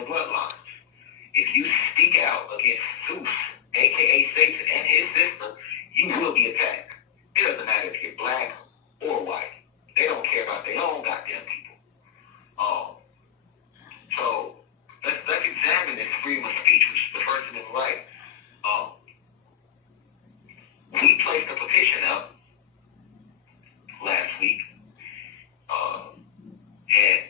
generational bloodlines. If you speak out against Zeus, a.k.a. Satan, and his system, you will be attacked. It doesn't matter if you're black or white. They don't care about their own goddamn people. So let's examine this freedom of speech, which is the First Amendment right. We placed a petition up last week, and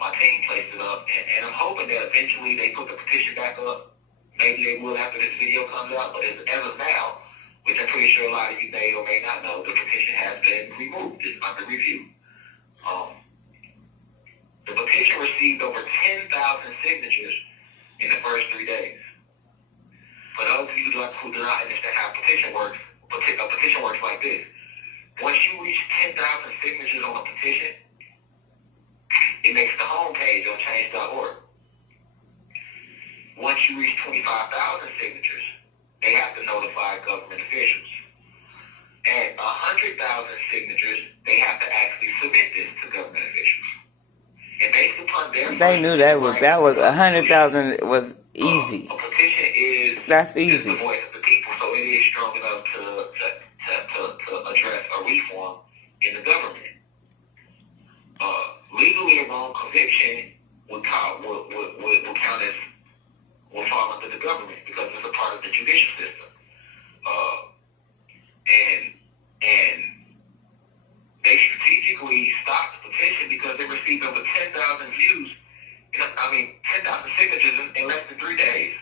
my team placed it up, and I'm hoping that eventually they put the petition back up. Maybe they will after this video comes out, but as of now, which I'm pretty sure a lot of you may or may not know, the petition has been removed. It's under review. The petition received over 10,000 signatures in the first 3 days. For those of you who do not understand how a petition works like this. Once you reach 10,000 signatures on a petition, it makes the homepage on change.org. Once you reach 25,000 signatures, they have to notify government officials. At 100,000 signatures, they have to actually submit this to government officials. And based upon their... They knew that was 100,000 was easy. A petition is... That's easy. The voice of the people, so it is strong enough to address a reform in the government. Legally wrong conviction would count as will fall under the government because it's a part of the judicial system. And they strategically stopped the petition because they received over 10,000 views. 10,000 signatures in less than 3 days.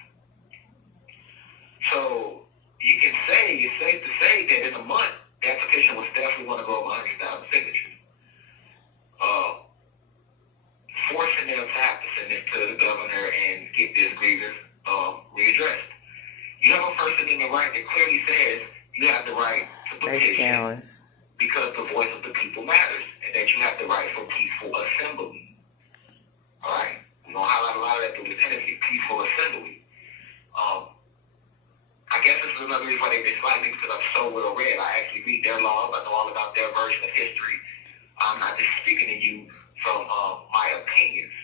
So you can say, it's safe to say that in a month, that petition was definitely going to go over 100,000 signatures. Forcing them to have to send this to the governor and get this grievance readdressed. You have a First Amendment right that clearly says you have the right to petition because the voice of the people matters, and that you have the right for peaceful assembly. All right? We're going to highlight a lot of that through the Tennessee, peaceful assembly. I guess this is another reason why they dislike me, because I'm so well read. I actually read their laws. I know all about their version of history. I'm not just speaking to you from my opinions.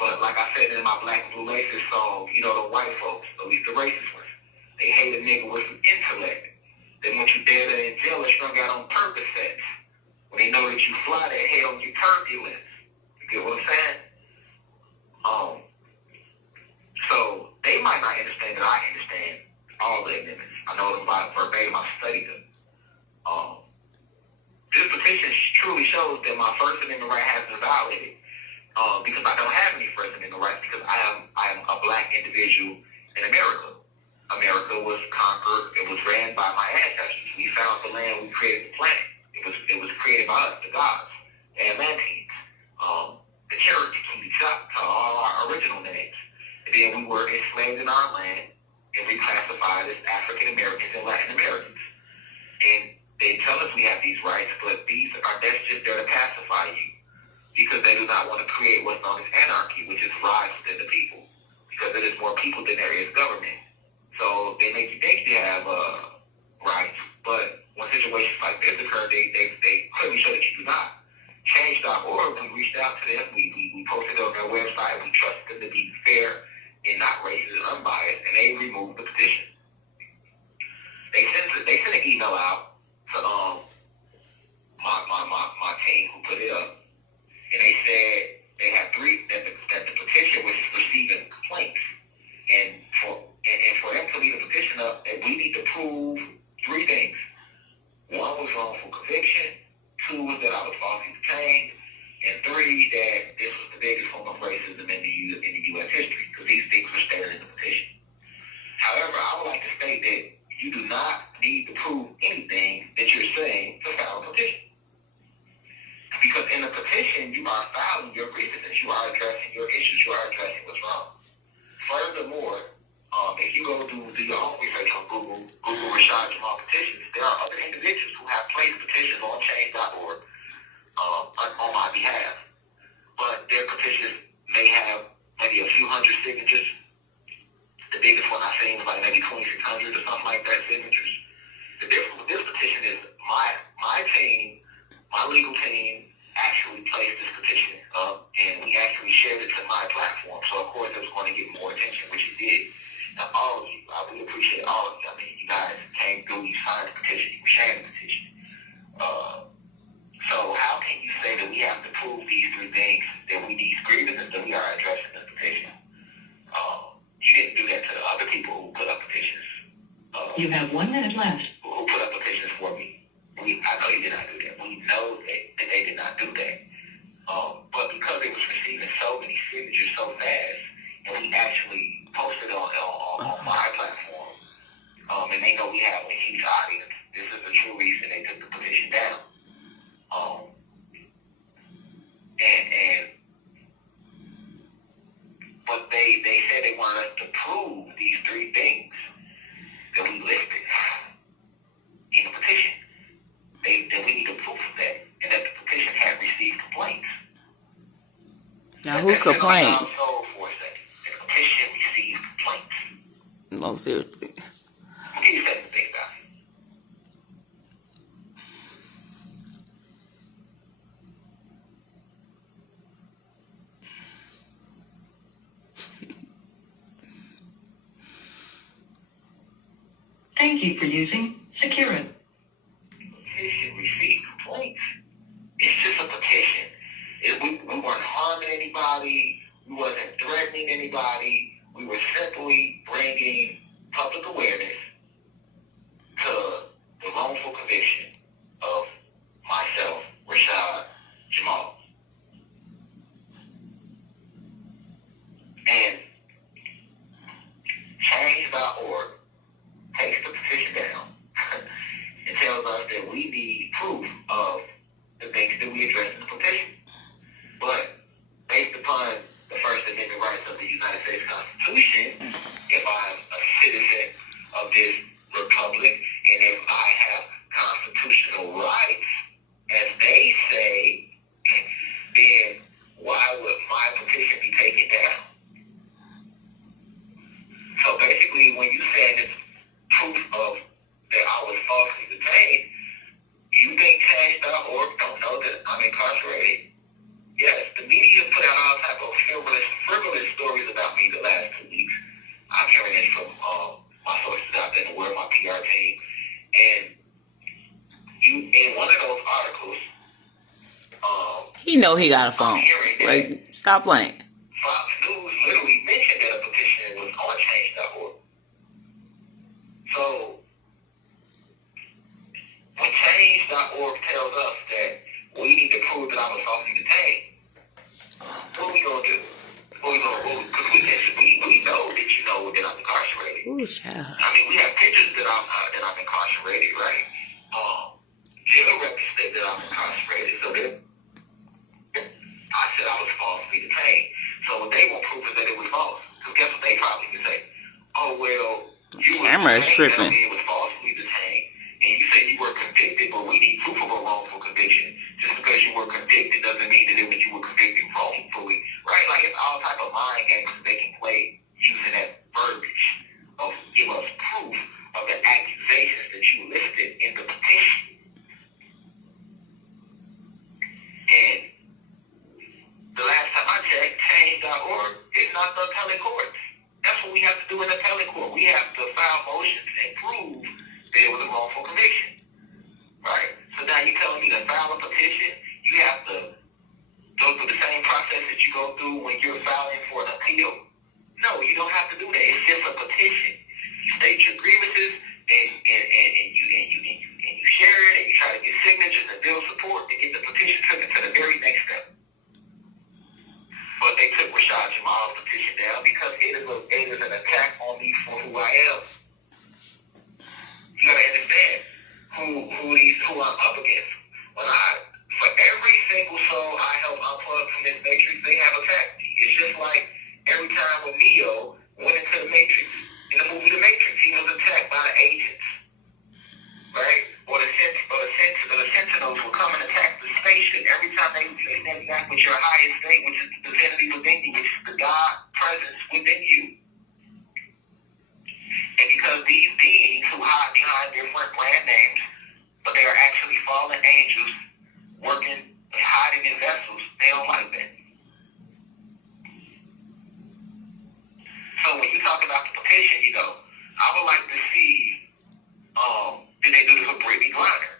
But like I said in my Black and Blue Laces song, the white folks, at least the racist ones, they hate a nigga with some intellect. They want you dead in jail or strung out on purpose sets. When they know that you fly, they hate on your turbulence. You get what I'm saying? So they might not understand that I understand all the amendments. I know them by verbatim. I studied them. This petition truly shows that my First Amendment right has been violated because I don't have any First Amendment rights because I am a black individual in America. America was conquered. It was ran by my ancestors. We found the land. We created the planet. It was created by us, the gods, the Atlanteans, the Cherokees, to all our original names. And then we were enslaved in our land and reclassified as African Americans and Latin Americans. And they tell us we have these rights, but that's just there to pacify you because they do not want to create what's known as anarchy, which is rise within the people, because there is more people than there is government. So they make you think you have rights, but when situations like this occur, they clearly show that you do not. Change.org, we reached out to them, we posted on their website, we trusted them to be fair and not racist and unbiased, and they removed the petition. They sent an email out to my team who put it up, and they said they have that the petition was receiving complaints, and for them to leave the petition up, that we need to prove 3 things. 1 was wrongful conviction, 2 was that I was falsely detained, and 3 that this was the biggest form of racism in the U.S. history, because these things were stated in the petition. However, I would like to state that you do not need to prove anything that you're saying to file a petition. Because in a petition, you are filing your grievances, you are addressing your issues, you are addressing what's wrong. Furthermore, if you go do your own research on Google Rashad Jamal petitions, there are other individuals who have placed petitions on change.org on my behalf. But their petitions may have maybe a few hundred signatures. The biggest one I've seen was like maybe 2,600 or something like that signatures. The difference with this petition is my team, my legal team, actually placed this petition up, and we actually shared it to my platform. So of course it was going to get more attention, which it did. Now all of you, I really appreciate all of you. I mean, you guys came through, you signed the petition, you were sharing the petition. So how can you say that we have to prove these three things, that we these grievances that we are addressing in the petition? You didn't do that to the other people who put up petitions. You have 1 minute left. Who put up petitions for me. I know you did not do that. We know that they did not do that. But because it was receiving so many signatures so fast, and we actually posted on my platform, and they know we have a huge audience, this is the true reason they took the petition down. But they said they wanted us to prove these three things that we listed in the petition. That we need to prove that, and that the petition had received complaints. Now, who complained? For a second. The petition received complaints. No, seriously. I'll give you a second to think about it. Thank you for using Secure. Petition received complaints. It's just a petition. We weren't harming anybody. We wasn't threatening anybody. We were simply bringing public awareness to the wrongful conviction of myself, Rashad Jamal. And Change.org takes the petition down and tells us that we need proof of the things that we address in the petition. But based upon the First Amendment rights of the United States Constitution, if I'm a citizen of this republic, and if I have constitutional rights, as they say, then why would my petition be taken down? So basically, when you say this proof of that I was falsely detained, you think Change.org don't know that I'm incarcerated? Yes, the media put out all type of frivolous stories about me the last 2 weeks. I'm hearing it from my sources out there in the world, my PR team. And in one of those articles, He know he got a phone. Like, stop playing. Fox News literally mentioned that a petition was on Change.org. So, when Change.org tells us that we need to prove that I was falsely detained, what are we going to do? Because we know that you know that I'm incarcerated. Ooh, child. I mean, we have pictures that I'm incarcerated, right? Jail records state that I'm incarcerated, so I said I was falsely detained. So what they want proof is that it was false. Because guess what they probably can say? Oh, well, you were Camera is detained, tripping. it was falsely detained. And you said you were convicted, but we need proof of a wrongful conviction. Just because you were convicted doesn't mean that you were convicted wrongfully. Right? Like, it's all type of mind games that they can play using that verbiage of give us proof of the accusations that you listed in the petition. And the last time I checked, Change.org is not the appellate court. That's what we have to do in the appellate court. We have to file motions and prove that it was a wrongful conviction. Right? So now you're telling me to file a petition, you have to go through the same process that you go through when you're filing for an appeal? No, you don't have to do that. It's just a petition. You state your grievances and you share it and you try to get signatures and build support to get the petition taken to the very next step. But they took Rashad Jamal's petition down because it is an attack on me for who I am. You gotta understand who I'm up against. For every single soul I help unplug from this matrix, they have attacked me. It's just like every time when Neo went into the Matrix, in the movie The Matrix, he was attacked by the agents, right? Or the Sentinels will come and attack the station every time they interact with your highest state, which is the divinity within you, which is the God presence within you. And because these beings who hide behind different brand names, but they are actually fallen angels working, hiding in vessels, they don't like that. So when you talk about the petition, I would like to see, did they do this with Brittany Griner?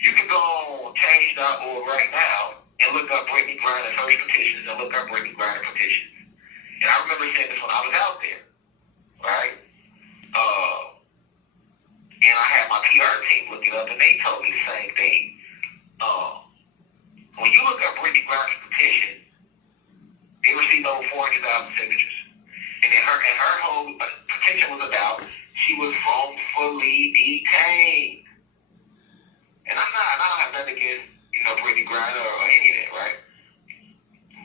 You can go on change.org right now and look up Brittany Griner first petitions and look up Brittany Griner petitions. And I remember saying this when I was out there, right? And I had my PR team look it up, and they told me the same thing. When you look up Brittany Griner's petition, it received over 400,000 signatures. And then her whole petition was about she was wrongfully detained. And I don't have nothing against, Brittany Griner or any of that, right?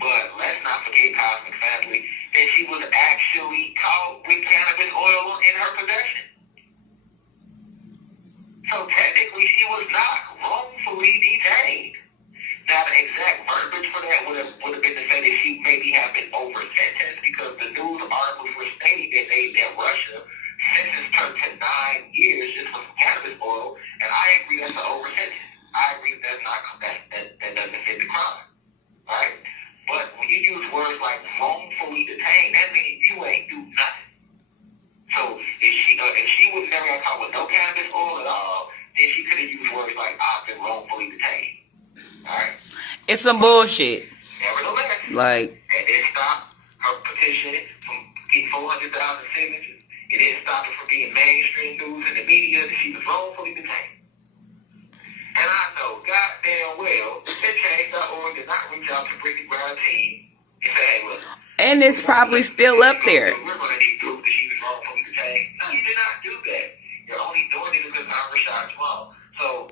But let's not forget Cosmic Family that she was actually caught with cannabis oil in her possession. So technically she was not wrongfully detained. Now the exact verbiage for that would have been to say that she maybe have been over sentenced, because the news articles were stating that Russia sentenced her to 9 years just for cannabis oil, and I agree that's an over sentence. I agree that doesn't fit the crime, right? But when you use words like wrongfully detained, that means you ain't do nothing. So if she was never got caught with no cannabis oil at all, then she could have used words like I've been wrongfully detained. All right. It's some bullshit. Nevertheless, Like, it didn't stop her petition from getting 400,000 signatures. It didn't stop her from being mainstream news in the media that she was wrongfully detained. And I know goddamn well that Change.org did not reach out to Brittany Griner's team and say, hey, look. and it's probably still up there. We're going to need proof that she was wrongfully detained. No, you did not do that. You're only doing it because I'm Rashad Jamal. So,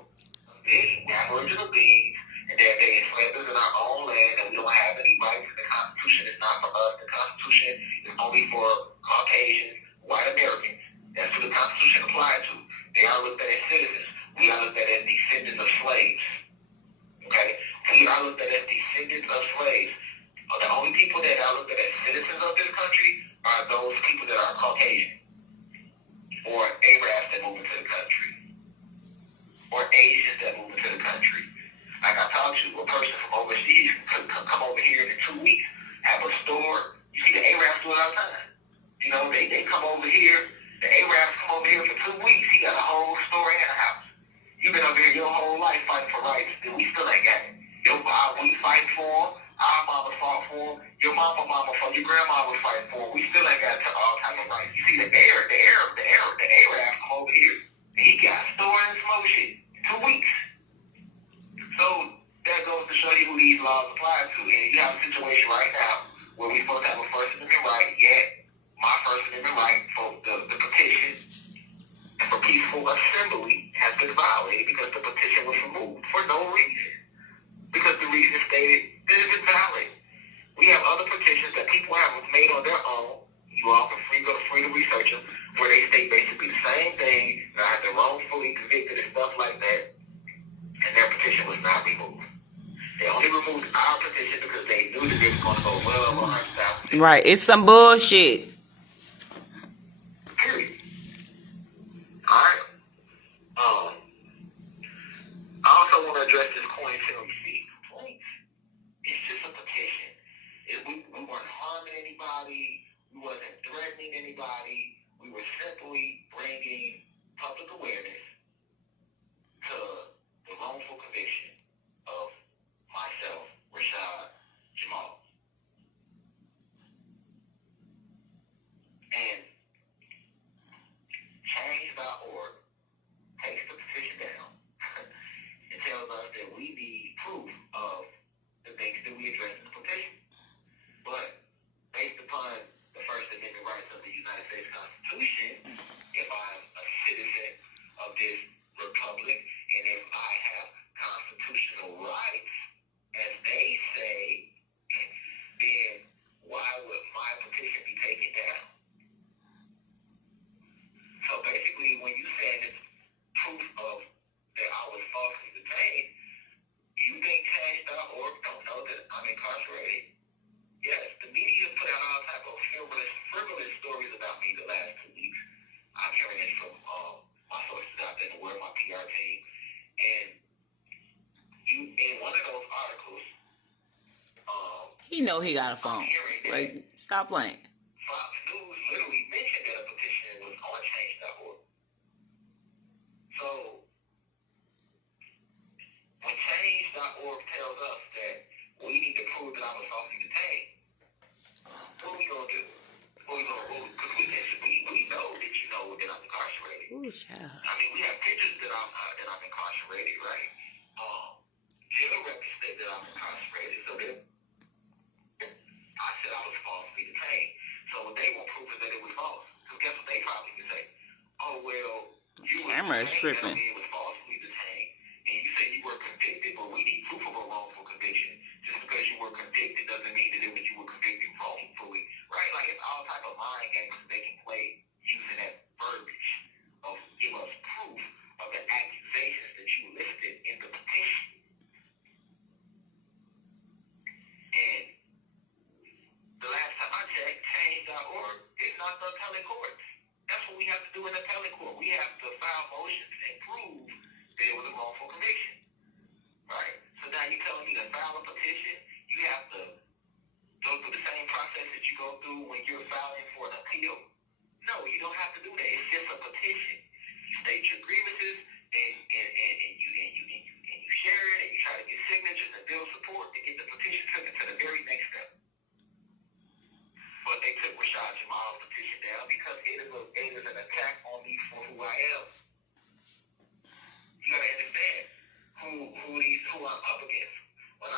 this Aboriginal beings, and that they enslaved us in our own land, and we don't have any rights. The Constitution is not for us. The Constitution is only for Caucasians, white Americans. That's who the Constitution applies to. They are looked at as citizens. We are looked at as descendants of slaves. Okay? We are looked at as descendants of slaves. The only people that are looked at as citizens of this country are those people that are Caucasian, or Arabs that move into the country, or Asians that move into the country. Like I told you, a person from overseas could come over here in 2 weeks, have a store. You see the Arabs do it all the time. They come over here. The Arabs come over here for 2 weeks. He got a whole store and a house. You've been over here your whole life fighting for rights, and we still ain't got it. We fight for them. Our mama fought for them. Your mama fought. Your grandma was fighting for them. We still ain't got all type of rights. You see the Arabs come over here, and he got a store and smoke shit in 2 weeks. So that goes to show you who these laws apply to. And you have a situation right now where we're supposed to have a First Amendment right, yet my First Amendment right for the petition and for peaceful assembly has been violated because the petition was removed for no reason. Because the reason stated that it's invalid. We have other petitions that people have made on their own. You all can go to Freedom Research them, where they state basically the same thing, that they're wrongfully convicted and stuff like that, and their petition was not removed. They only removed our petition because they knew that they were going to go well over 100,000. Right, it's some bullshit. Period. Alright. I also want to address this coin till receipt complaint. It's just a petition. We weren't harming anybody. We wasn't threatening anybody. We were simply bringing public awareness to the wrongful conviction of myself, Rashad Jamal. And change.org takes the petition down and tells us that we need proof of the things that we address in the petition. But based upon the First Amendment rights of the United States Constitution, if I'm a citizen of this republic, and if I have constitutional rights, as they say, then why would my petition be taken down? So basically, when you say it's proof of that I was falsely detained, you think change.org don't know that I'm incarcerated? Yes, the media put out all type of frivolous stories about me the last 2 weeks. I'm hearing it from my sources out there in the world, my PR team. And in one of those articles, He know he got a phone. Like, stop playing. Fox News literally Ooh, child. I mean, we have pictures that I'm incarcerated, right? Jail records say that I'm incarcerated, so I said I was falsely detained. So what they want proof is that it was false. So guess what they probably can say? Oh, well, you were Camera is detained, tripping. that mean it was falsely detained. And you said you were convicted, but we need proof of a wrongful conviction. Just because you were convicted doesn't mean that it was you were convicted wrongfully, right? Like it's all type of mind games that they can play using that verbiage of give us proof of the accusations that you listed in the petition. And the last time I checked, change.org is not the appellate court. That's what we have to do in the appellate court. We have to file motions and prove that it was a wrongful conviction. Right? So now you're telling me to file a petition, you have to go through the same process that you go through when you're filing for an appeal? No, you don't have to do that. It's just a petition. You state your grievances and you share it and you try to get signatures and build support to get the petition taken to the very next step. But they took Rashad Jamal's petition down because it is an attack on me for who I am. You gotta understand who I'm up against. For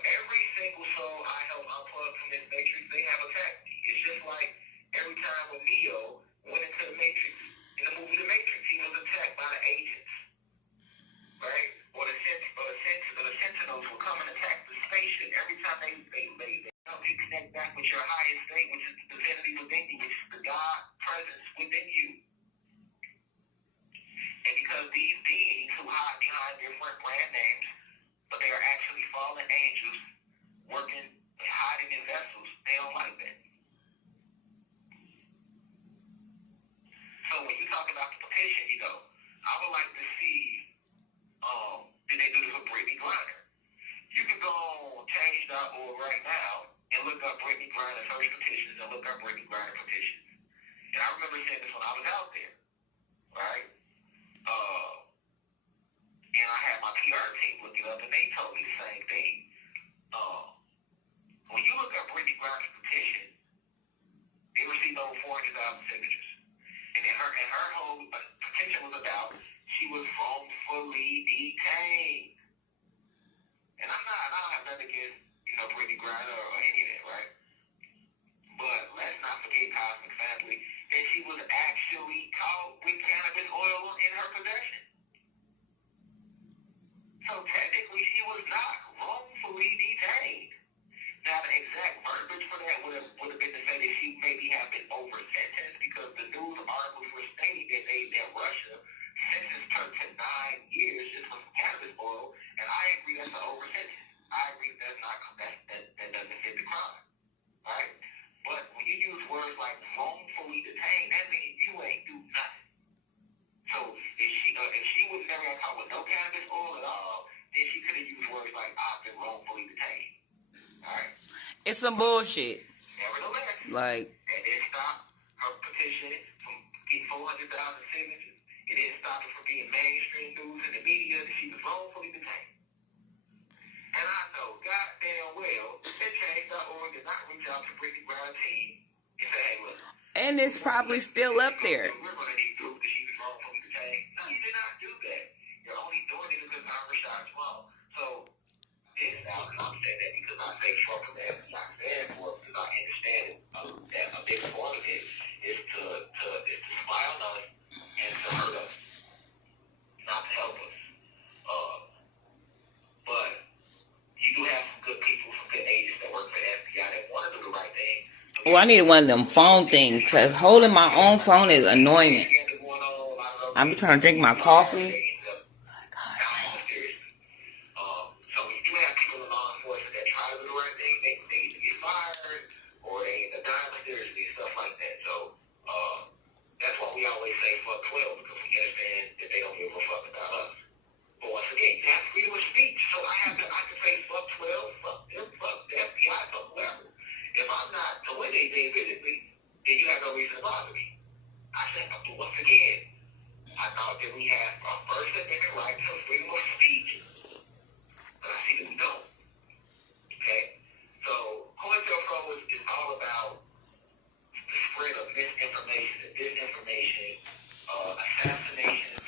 every single soul I help unplug from this matrix, they have attacked me. It's just like every time when Neo went into the Matrix, in the movie The Matrix, he was attacked by the agents, right? Or the Sentinels will come and attack the spaceship every time they help you connect back with your highest state, which is the divinity within you, which is the God presence within you. And because these beings who hide behind different brand names, but they are actually fallen angels working and hiding in vessels, they don't like that. So when you talk about the petition, I would like to see, did they do this with Brittany Griner? You can go on change.org right now and look up Brittany Griner's first petitions and look up Brittany Griner petitions. And I remember saying this when I was out there, right? And I had my PR team look it up, and they told me the same thing. When you look up Brittany Griner's petition, it received over 400,000 signatures. And her whole petition was about she was wrongfully detained. And I don't have nothing against, Brittany Griner or any of that, right? But let's not forget Cosmic Family that she was actually caught with cannabis oil in her possession. So technically she was not wrongfully detained. Now the exact verbiage for that would have been to say that she maybe have been over sentenced because the news articles were stating that Russia sentenced her to 9 years just for cannabis oil, and I agree that's an over sentence. I agree that doesn't fit the crime, right? But when you use words like wrongfully detained, that means you ain't do nothing. So if she was never got caught with no cannabis oil at all, then she could have used words like I've been wrongfully detained. All right? It's some bullshit. Nevertheless, Like, that didn't stop her petition from getting 400,000 signatures. It didn't stop her from being mainstream news in the media that she was wrongfully detained. And I know goddamn well that change.org did not reach out to Brittany Griner's team and say, hey, look. and it's probably still up there. We're going to need proof that she was wrongfully detained. No, you did not do that. You're only doing it because I'm Rashad Jamal. So, this now, and I'm saying that because I say from that, I'm not saying for it because I understand that a big part of it is to spy on us and to hurt us, not to help us. But you do have some good people, some good agents that work for the FBI that want to do the right thing. Oh, I needed one of them phone things because holding my own phone is annoying. I'm trying to drink my coffee. So when you do have people in law enforcement that try to do the right thing, they either get fired or they end up dying mysteriously, stuff like that. So that's why we always say fuck 12 because we understand that they don't give a fuck about us. But once again, that's freedom of speech. So I can say fuck 12, fuck them, fuck the FBI, fuck whoever. If I'm not doing anything physically, then you have no reason to bother me. I said, but once again, I thought that we had a First Amendment right to freedom of speech. But I see that we don't. Okay? So, COINTELPRO is all about the spread of misinformation and disinformation assassination.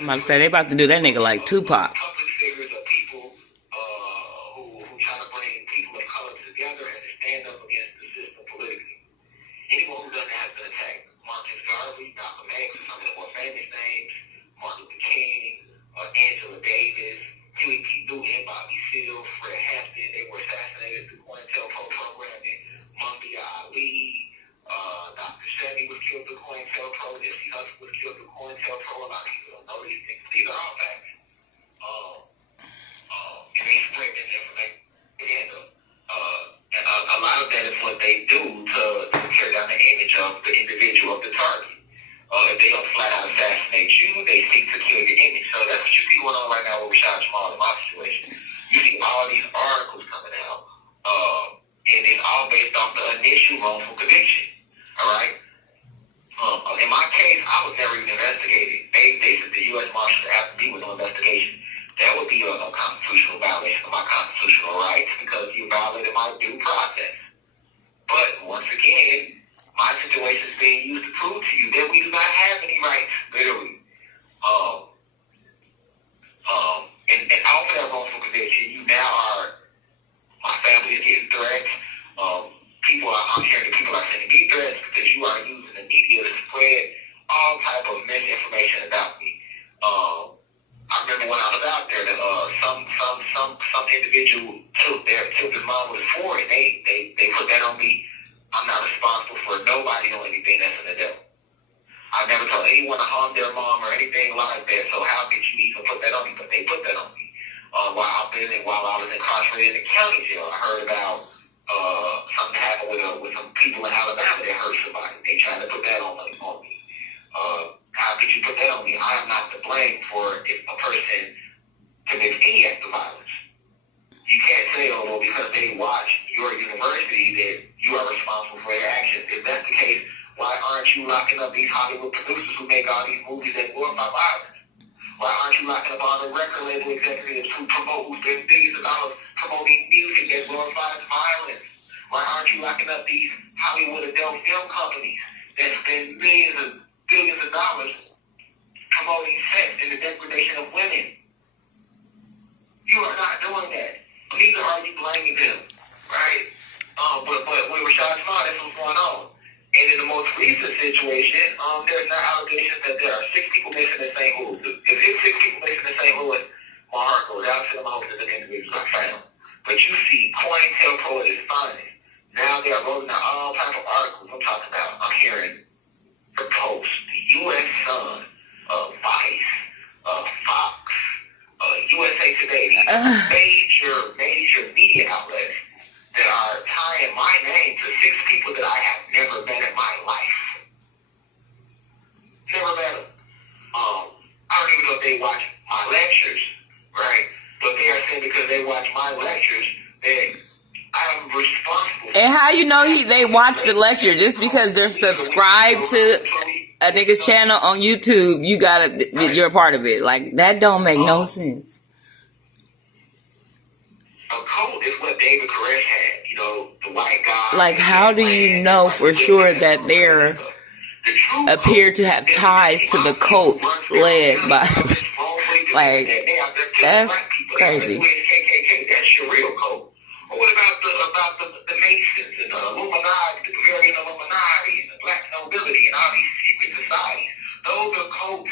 I'm about to say they about to do that nigga like Tupac. Public figures of people who try to bring people of color together and to stand up against the system politically. Anyone who does that has been attacked. Marcus Garvey, Malcolm X, some of the more famous names, Martin Luther King, Angela Davis, Huey P. Newton, Bobby Seale, Fred Hampton. They were assassinated through COINTELPRO programming. Muhammad Ali, Dr. Sebi was killed through COINTELPRO. Nipsey Hussle was killed through COINTELPRO. A lot of people don't know these things. These are all facts. And they spread this information. And a lot of that is what they do to tear down the image of the individual, of the target. If they don't flat out assassinate you, they seek to kill your image. So that's what you see going on right now with Rashad Jamal in my situation. You see all these articles coming out, and it's all based off the initial wrongful conviction. All right? In my case, I was never even investigated. They said the U.S. Marshals after me with no investigation. That would be a constitutional violation of my constitutional rights because you violated my due process. But once again, my situation is being used to prove to you that we do not have any rights, literally. And off of that wrongful conviction, you now are, my family is getting threats. I'm hearing that people are sending me threats because you are using the media to spread all type of misinformation about me. I remember when I was out there that some individual took his mom with a sword and they put that on me. I'm not responsible for nobody knowing anything that's in the devil. I never told anyone to harm their mom or anything like that, so how could you even put that on me? But they put that on me. While I was incarcerated in the county jail, I heard about something happened with some people in Alabama that hurt somebody. They tried to put that on me. How could you put that on me? I am not to blame for if a person commits any act of violence. You can't say, oh, well, because they watch your university that you are responsible for their actions. If that's the case, why aren't you locking up these Hollywood producers who make all these movies that glorify violence? Why aren't you locking up all the record label executives who spend billions of dollars promoting music that glorifies violence? Why aren't you locking up these Hollywood adult film companies that spend billions of dollars promoting sex and the degradation of women? You are not doing that. Neither are you blaming them, right? But with Rashad Jamal, that's what's going on. And in the most recent situation, there's now allegations that there are 6 people missing in St. Louis. If it's 6 people missing in St. Louis, my heart goes out to them. I hope that the individuals are found. But you see, COINTELPRO at its finest. Now they are rolling out all types of articles. I'm hearing the Post, the U.S. Sun, Vice, Fox, USA Today, major media outlets that are tying my name to 6 people that I have never met in my life. Never met them. I don't even know if they watch my lectures, right? But they are saying because they watch my lectures that I'm responsible. And how you know they watch the lecture? Just because they're subscribed to a nigga's channel on YouTube, you're a part of it. Like, that don't make no sense. A code is what David Koresh had, the white guy. Like, how do you know for sure that they're appear to have ties to the cult led by, like, that's crazy. That's your real code. Or what about the Masons and the Illuminati, the Bavarian Illuminati and the Black nobility and all these secret societies? Those are cults.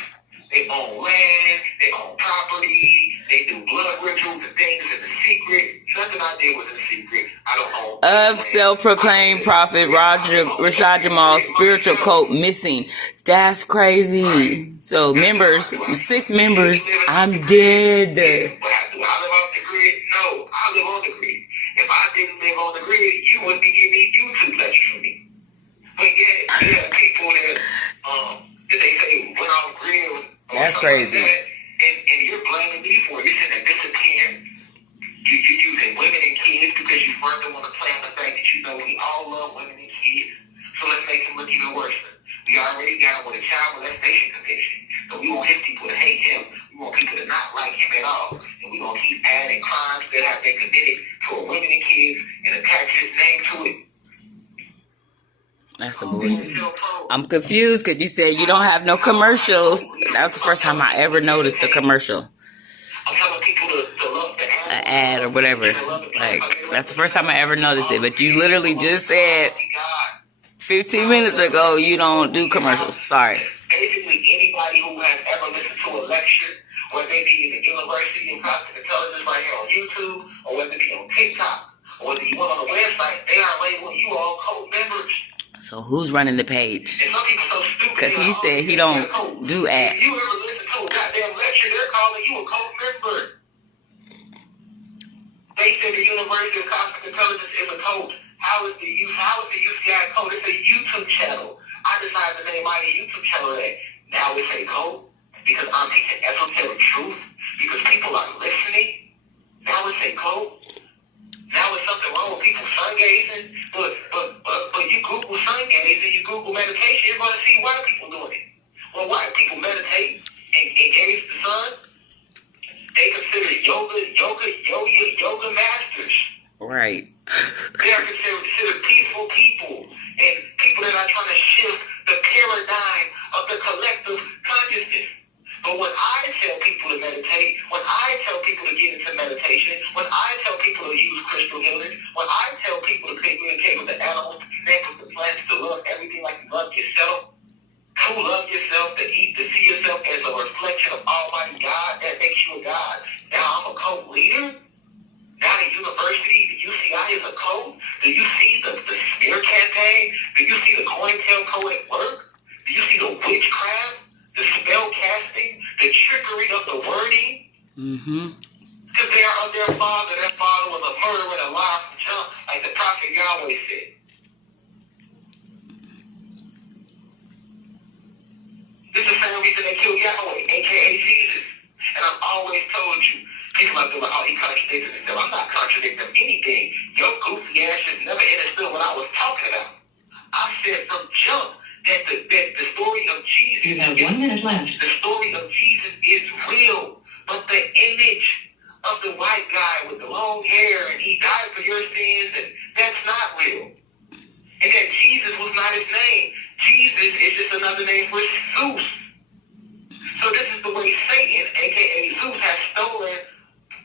They own land, they own property, they do blood rituals and things in the secret. Nothing I did was in secret. I don't own. Of self-proclaimed prophet Rashad Jamal's spiritual cult missing. That's crazy. So 6 members, I'm dead. Do I live off the grid? No, I live on the grid. If I didn't live on the grid, you wouldn't be getting these YouTube lectures from me. But yeah, people that they say went off grid. That's crazy. Like that, and you're blaming me for it. You're saying that disappearing. You're using women and kids because you further want to play on the fact that we all love women and kids. So let's make him look even worse. We already got him with a child molestation conviction. So we want his people to hate him. We want people to not like him at all. And we're going to keep adding crimes that have been committed toward women and kids and attach his name to it. That's a bullshit. I'm confused because you said you don't have no commercials. That was the first time I ever noticed a commercial. I'm telling people to love the An ad or whatever. Like, that's the first time I ever noticed it. But you literally just said 15 minutes ago you don't do commercials. Sorry. Basically, anybody who has ever listened to a lecture, whether it be in the University of Cognitive Intelligence right here on YouTube, or whether it be on TikTok, or whether you went on the website, they are labeling you all code members. So who's running the page? And some people so stupid. Because he said he don't do ads. If you ever listen to a goddamn lecture, they're calling you a code member. They said the University of Cognitive Intelligence is a code. How is the UCI code? It's a YouTube channel. I decided to name my YouTube channel that. Now it's a code because I'm teaching esoteric truth because people are listening. Now it's a code. Now it's something wrong with people sun gazing, but you Google sun gazing, you Google meditation, you're going to see why people doing it. Well, why people meditate and gaze the sun? They consider yoga masters. Right. They are considered peaceful people and people that are trying to shift the paradigm of the collective consciousness. But when I tell people to meditate, when I tell people to get into meditation, when I tell people to use crystal healing, when I tell people to communicate with the animals, to connect with the plants, to love everything like you love yourself, to love yourself, to see yourself as a reflection of Almighty God, that makes you a God. Now I'm a cult leader. Now the university, the UCI is a code. Do you see the smear campaign? Do you see the COINTELPRO at work? Do you see the witchcraft? The spell casting, the trickery of the wording. Because they are of their father. Their father was a murderer and a liar from jump, like the prophet Yahweh said. This is the same reason they killed Yahweh, a.k.a. Jesus. And I've always told you, people are doing, oh, he contradicted himself. I'm not contradicting anything. Your goofy ass just never understood what I was talking about. I said from jump, that the story of Jesus. You have 1 minute left. The story of Jesus is real, but the image of the white guy with the long hair and he died for your sins, and that's not real. And that Jesus was not his name. Jesus is just another name for Zeus. So this is the way Satan, aka Zeus, has stolen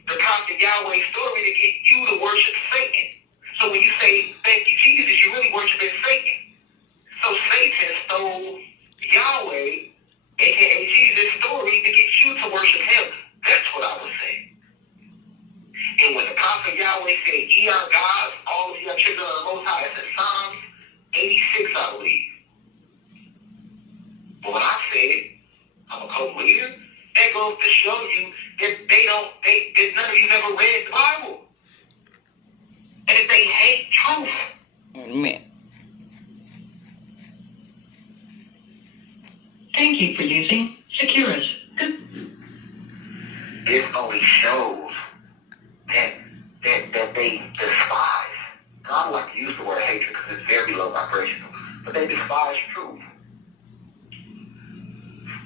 the prophet Yahweh story to get you to worship Satan. So when you say thank you Jesus, you're really worshiping Satan. So Satan stole Yahweh, a.k.a. Jesus' story, to get you to worship him. That's what I was saying. And when the prophet Yahweh said, ye are gods, all of you are children of the Most High, it's in Psalms 86, I believe. But when I said, I'm a cult leader, that goes to show you that that none of you ever read the Bible. And that they hate truth. Man. Thank you for using Securus. This only shows that they despise. I don't like to use the word hatred because it's very low vibrational, but they despise truth.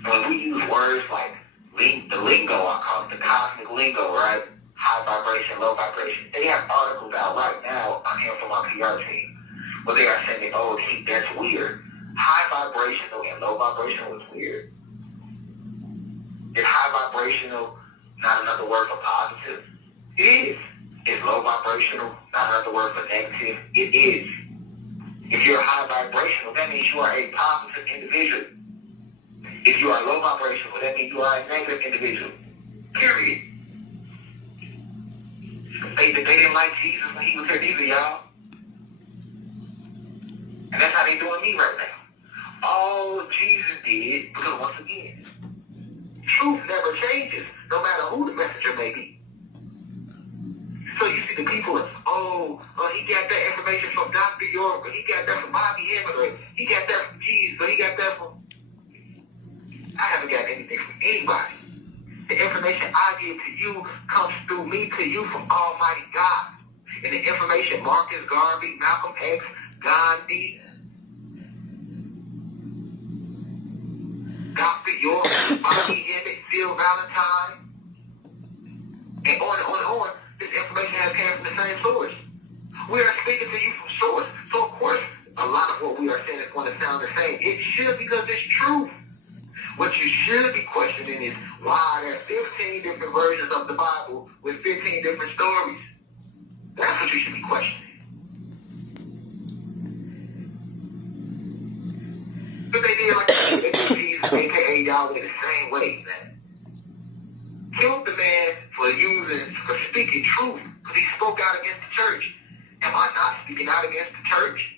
When we use words like the lingo, I call it the cosmic lingo, right? High vibration, low vibration. They have articles out right now. I'm hearing from my PR team, where they are saying, oh, that's weird. High vibrational and low vibrational is weird. Is high vibrational not another word for positive? It is. Is low vibrational not another word for negative? It is. If you're high vibrational, that means you are a positive individual. If you are low vibrational, that means you are a negative individual. Period. They didn't like Jesus when he was here either, y'all. And that's how they doing me right now. All Jesus did, because once again, truth never changes, no matter who the messenger may be. So you see the people, he got that information from Dr. York, or he got that from Bobby Emmett, or he got that from Jesus, or he got that from... I haven't got anything from anybody. The information I give to you comes through me to you from Almighty God. And the information Marcus Garvey, Malcolm X, Gandhi, Dr. York, Bobby Emmett, Phil Valentine, and on and on and on, this information has came from the same source. We are speaking to you from source. So of course, a lot of what we are saying is is why there are 15 different versions of the Bible with 15 different stories. That's what you should be questioning. But they did like they did Jesus, aka Yahweh, the same way, man. Killed the man for speaking truth, because he spoke out against the church. Am I not speaking out against the church?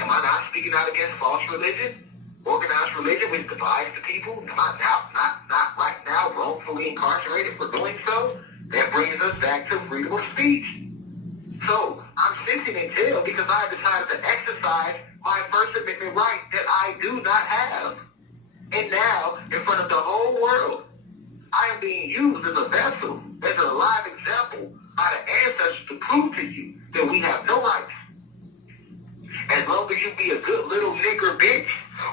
Am I not speaking out against false religion? Organized religion which divides the people? Am I not right now wrongfully incarcerated for doing so? That brings us back to freedom of speech. So I'm sitting in jail because I decided to exercise my First Amendment right that I do not have. And now, in front of the whole world, I am being used as a vessel, as a live example by the ancestors to prove to you that we have no rights. As long as you be a good little nigger bitch,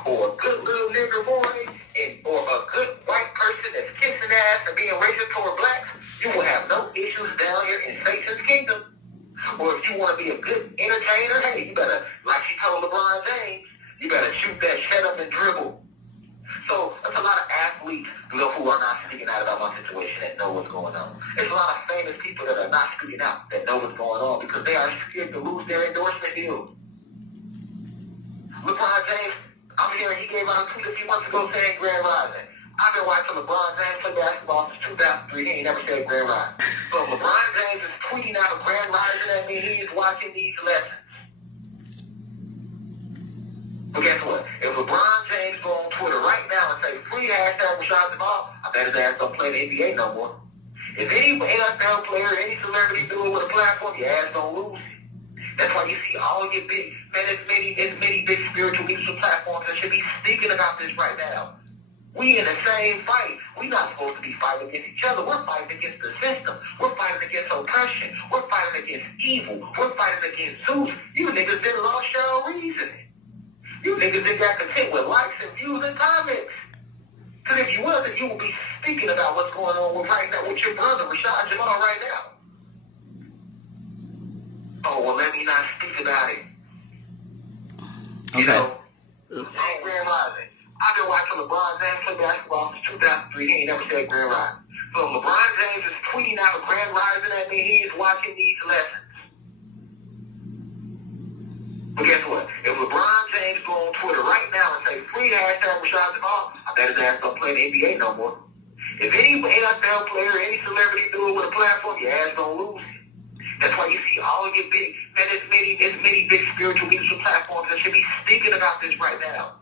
or a good little nigger boy, or a good white person that's kissing ass and being racist toward blacks, you will have no issues down here in Satan's kingdom. Or if you want to be a good entertainer, hey, you better, like she told LeBron James, you better shoot that shut up and dribble. So there's a lot of athletes, who are not speaking out about my situation that know what's going on. There's a lot of famous people that are not speaking out that know what's going on because they are scared to lose their endorsement deal. LeBron James, I'm hearing he gave out a tweet a few months ago saying Grand Rising. I've been watching LeBron James play basketball since 2003. He ain't never said Grand Rising. So if LeBron James is tweeting out a Grand Rising at me, he is watching these lessons. But guess what? If LeBron James go on Twitter right now and say free hashtag Rashad Jamal, I bet his ass don't play in the NBA no more. If any NFL player, any celebrity do it with a platform, your ass don't lose it. That's why you see all your big, man, there's many big spiritual leadership platforms that should be speaking about this right now. We in the same fight. We're not supposed to be fighting against each other. We're fighting against the system. We're fighting against oppression. We're fighting against evil. We're fighting against Zeus. You niggas didn't lost your reasoning. You niggas that got content with likes and views and comments. Because if you wasn't, you would be speaking about what's going on right now with your brother, Rashad Jamal, right now. Oh, well, let me not speak about it. You know, ain't Grand Rising. I've been watching LeBron James play basketball since 2003. He ain't never said Grand Rising. So if LeBron James is tweeting out a Grand Rising at me, he is watching these lessons. But guess what? If LeBron James go on Twitter right now and say free hashtag Rashad Jamal, I bet his ass don't play in the NBA no more. If any NFL player, any celebrity do it with a platform, your ass don't lose it. That's why you see all your big, man, there's many big spiritual leadership platforms that should be speaking about this right now.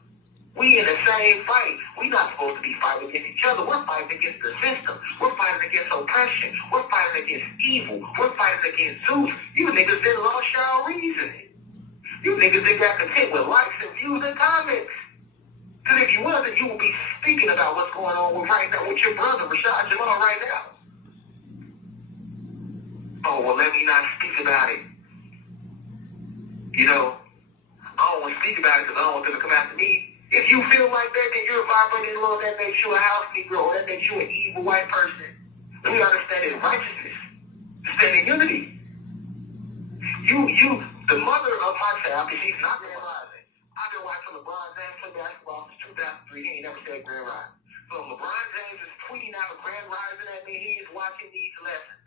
We in the same fight. We're not supposed to be fighting against each other. We're fighting against the system. We're fighting against oppression. We're fighting against evil. We're fighting against Zeus. You niggas didn't lost your reasoning. You niggas that got content with likes and views and comments. Because if you wasn't, you would be speaking about what's going on right now with your brother, Rashad Jamal, right now. Oh, well, let me not speak about it. You know, I don't want to speak about it because I don't want them to come after me. If you feel like that, then you're vibrating low. That makes you a house Negro. That makes you an evil white person. We understand in righteousness. Stand in unity. You, the mother of my child, because she's not Grand Rising. I've been watching LeBron James play basketball since 2003. He ain't never said Grand Rising. So if LeBron James is tweeting out a Grand Rising at me, he is watching these lessons.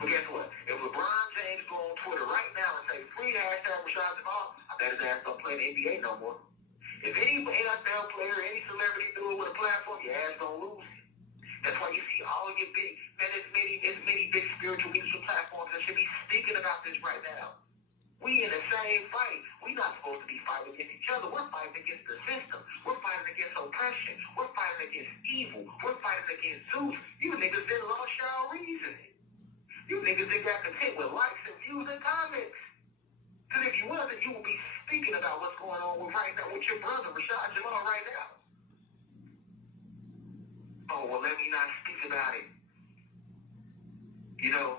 But guess what? If LeBron James go on Twitter right now and say free hashtag Rashad Jamal, I bet his ass don't play in the NBA no more. If any NFL player, any celebrity do it with a platform, your ass don't lose it. That's why you see all your big, man, there's many big spiritual leadership platforms that should be speaking about this right now. We in the same fight. We're not supposed to be fighting against each other. We're fighting against the system. We're fighting against oppression. We're fighting against evil. We're fighting against Zeus. You niggas didn't lost your reasoning. You niggas that got content with likes and views and comments. Because if you wasn't, you would be speaking about what's going on right now with your brother, Rashad Jamal, right now. Oh, well, let me not speak about it. You know,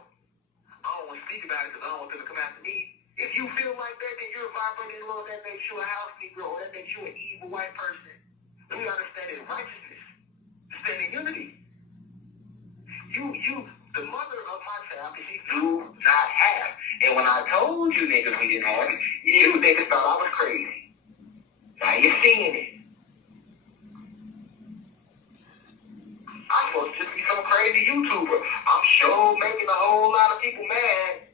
I don't want to speak about it because I don't want them to come after me. If you feel like that, then you're vibrating low. That makes you a house Negro. That makes you an evil white person. We understand in righteousness. Stand in unity. You, the mother of my child, because she do not have. And when I told you niggas we didn't have it, you niggas thought I was crazy. Now you're seeing it. crazy YouTuber. I'm sure making a whole lot of people mad.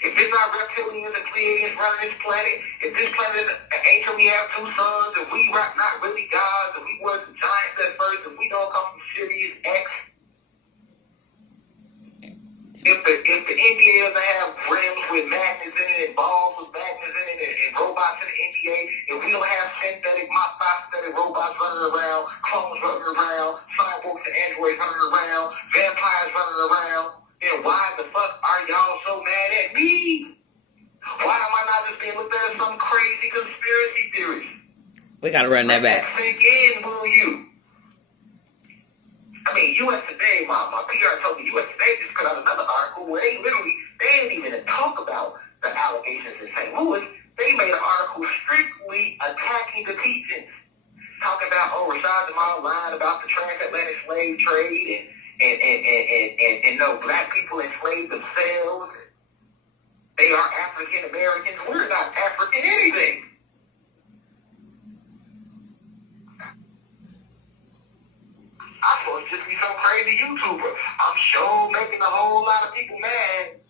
If it's not reptilians and Pleiadians running this planet, if this planet ain't till we have two suns, if we not really gods, if we wasn't giants at first, if we don't come from Sirius X, if the NBA doesn't have rims with magnets in it and balls with magnets in it and robots in the NBA, if we don't have synthetic robots running around, clones running around, cyborgs and androids running around, vampires running around, then why the fuck are y'all so mad at me? Why am I not just being looked at as some crazy conspiracy theory? We gotta run that back. Sink in, will you? I mean, U.S. Today, my PR told me U.S. Today just put out another article where they didn't even talk about the allegations in St. Louis. They made an article strictly attacking the teachings, talking about, Rashad Jamal lied about the transatlantic slave trade and no, black people enslaved themselves. They are African Americans. We're not African anything. I'm supposed to just be some crazy YouTuber. I'm sure making a whole lot of people mad.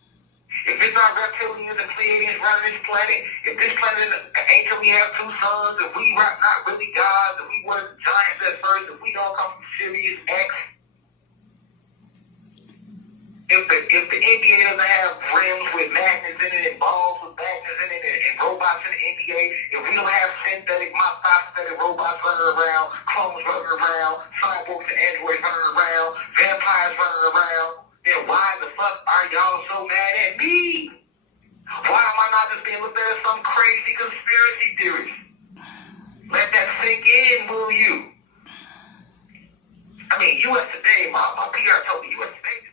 If it's not reptilians and Pleiadians running this planet, if this planet ain't till we have two suns, if we not really gods, if we wasn't giants at first, if we don't come from Sirius X, if the NBA doesn't have rims with magnets in it and balls with magnets in it and robots in the NBA, if we don't have synthetic robots running around, clones running around, cyborgs and androids running around, vampires running around, then why the fuck are y'all so mad at me? Why am I not just being looked at as some crazy conspiracy theorist? Let that sink in, will you? I mean, U.S. Today, my PR told me U.S. Today,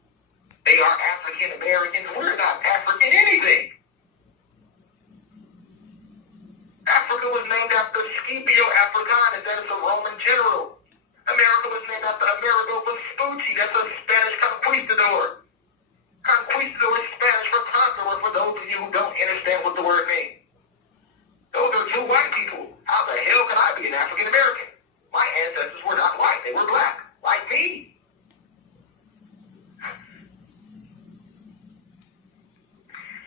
they are African Americans. We're not African anything. Africa was named after Scipio Africanus. That is a Roman general. America was named after Amerigo Vespucci. That's a Spanish conquistador. Conquistador is Spanish for conqueror, for those of you who don't understand what the word means. Those are two white people. How the hell can I be an African American? My ancestors were not white. They were black, like me.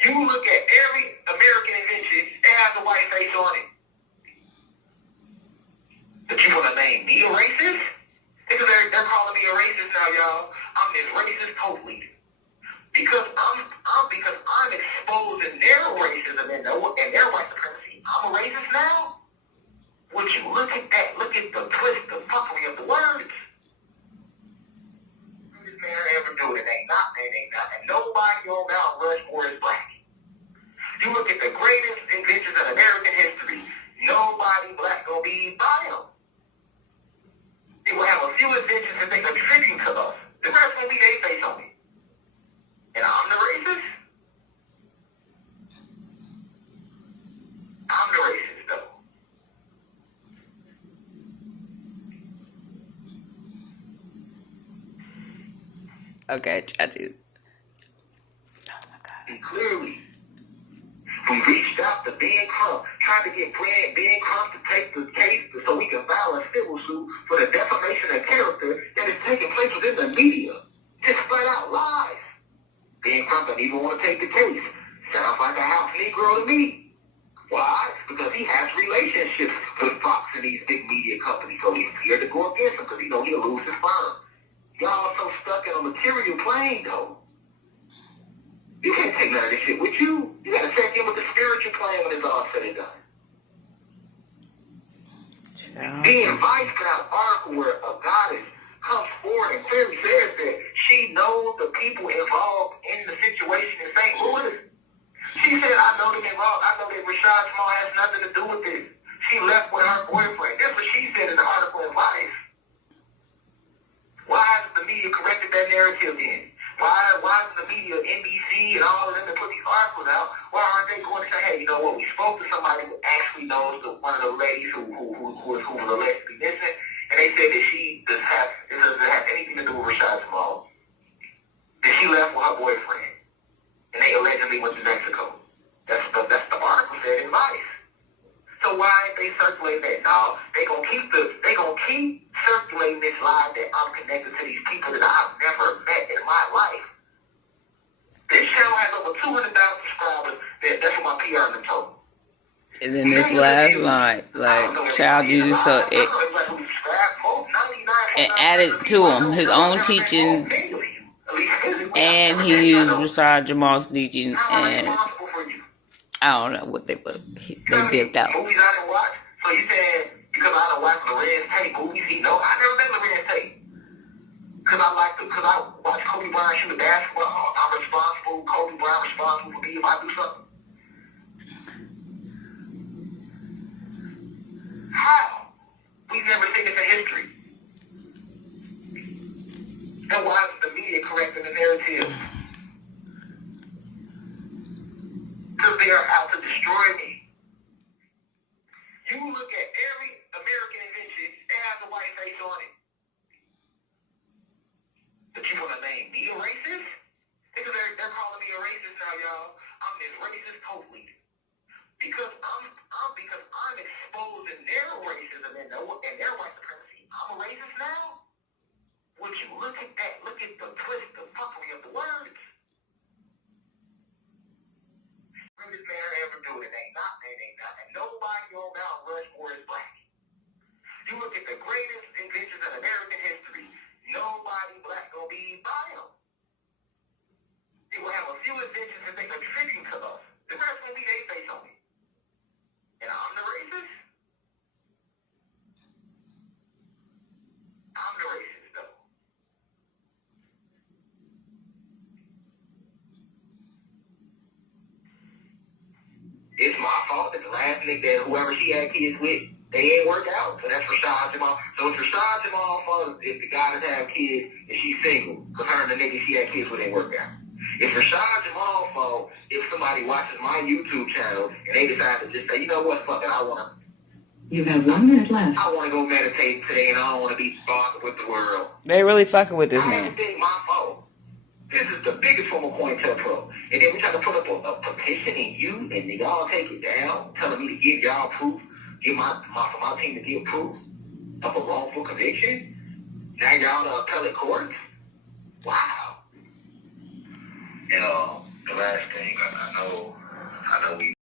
You look at every American invention, it has a white face on it. But you want to name me a racist? Because they're calling me a racist now, y'all. I'm this racist cult leader. Because I'm exposing their racism and their white supremacy. I'm a racist now? Would you look at that? Look at the twist, the fuckery of the words. This man ever do it. It ain't not. And nobody on Mount Rushmore is black. You look at the greatest inventions in American history. Nobody black gonna be by them. They will have a few inventions that they contribute to us. The rest will be they face on it. And I'm the racist? I'm the racist, though. Okay, judges. Oh my God. And clearly, we reached out to Ben Crump, trying to get Ben Crump to take the case so we can file a civil suit for the defamation of character that is taking place within the media. Just flat out lies. Ben Crump don't even want to take the case. Sounds like a house Negro to me. Why? Because he has relationships with Fox and these big media companies, so he's scared to go against them because he knows he'll lose his firm. Y'all so stuck in a material plane, though. You can't take none of this shit with you. You gotta check in with the spiritual plane when it's all said and done. Being Vice got an article where a goddess comes forward and clearly says that she knows the people involved in the situation in St. Louis. She said, I know them involved. I know that Rashad Jamal has nothing to do with this. She left with her boyfriend. That's what she said in the article in Vice. Why hasn't the media corrected that narrative then? Why isn't the media, NBC and all of them that put these articles out, why aren't they going to say, hey, you know what, we spoke to somebody who actually knows one of the ladies who was allegedly missing, and they said that she doesn't have anything to do with Rashad Jamal. That she left with her boyfriend, and they allegedly went to Mexico. That's the article said in Vice. So why ain't they circulating that? No, they gonna keep circulating this lie that I'm connected to these people that I've never met in my life. This channel has over 200,000 subscribers. That's what my PR them told me. And then this last line, like, child Jesus, so it, and added to him his own teachings, and he used Rashad Jamal's teachings, and I don't know what they dipped out. Movies I didn't watch. So you said because I don't watch Lorenz Tate movies, he know I never met Lorenz Tate. Because I watch Kobe Bryant shoot a basketball. I'm responsible. Kobe Bryant responsible for me if I do something. How? We've never seen this in history. And why is the media correcting the narrative? Because they are out to destroy me. You look at every American invention, it has a white face on it. But you want to name me a racist? Because they're calling me a racist now, y'all. I'm this racist totally. Because I'm exposing their racism and their white supremacy. I'm a racist now? Would you look at that? Look at the twist, the fuckery of the words. Greatest man ever do it. Ain't not. And nobody on Mount Rushmore is black. You look at the greatest inventions in American history. Nobody black gonna be by them. They will have a few inventions that they contribute to us. The rest will be their face on it. And I'm the racist? I'm the racist, though. It's my fault that the last nigga that whoever she had kids with, they ain't work out. So that's Rashad Jamal. So it's Rashad Jamal's fault if the guy that have kids and she's single, because her and the nigga she had kids with ain't work out. It's Rashad Jamal's fault if somebody watches my YouTube channel and they decide to just say, you know what, fuck it, You have 1 minute left. I want to go meditate today and I don't want to be bothered with the world. They really fucking with this I man. don't think my fault. This is the biggest form of COINTELPRO. And then we try to put up a petition in you and y'all take it down, telling me to give y'all proof, for my team to give proof of a wrongful conviction. Now y'all the appellate court. Wow. And the last thing I know we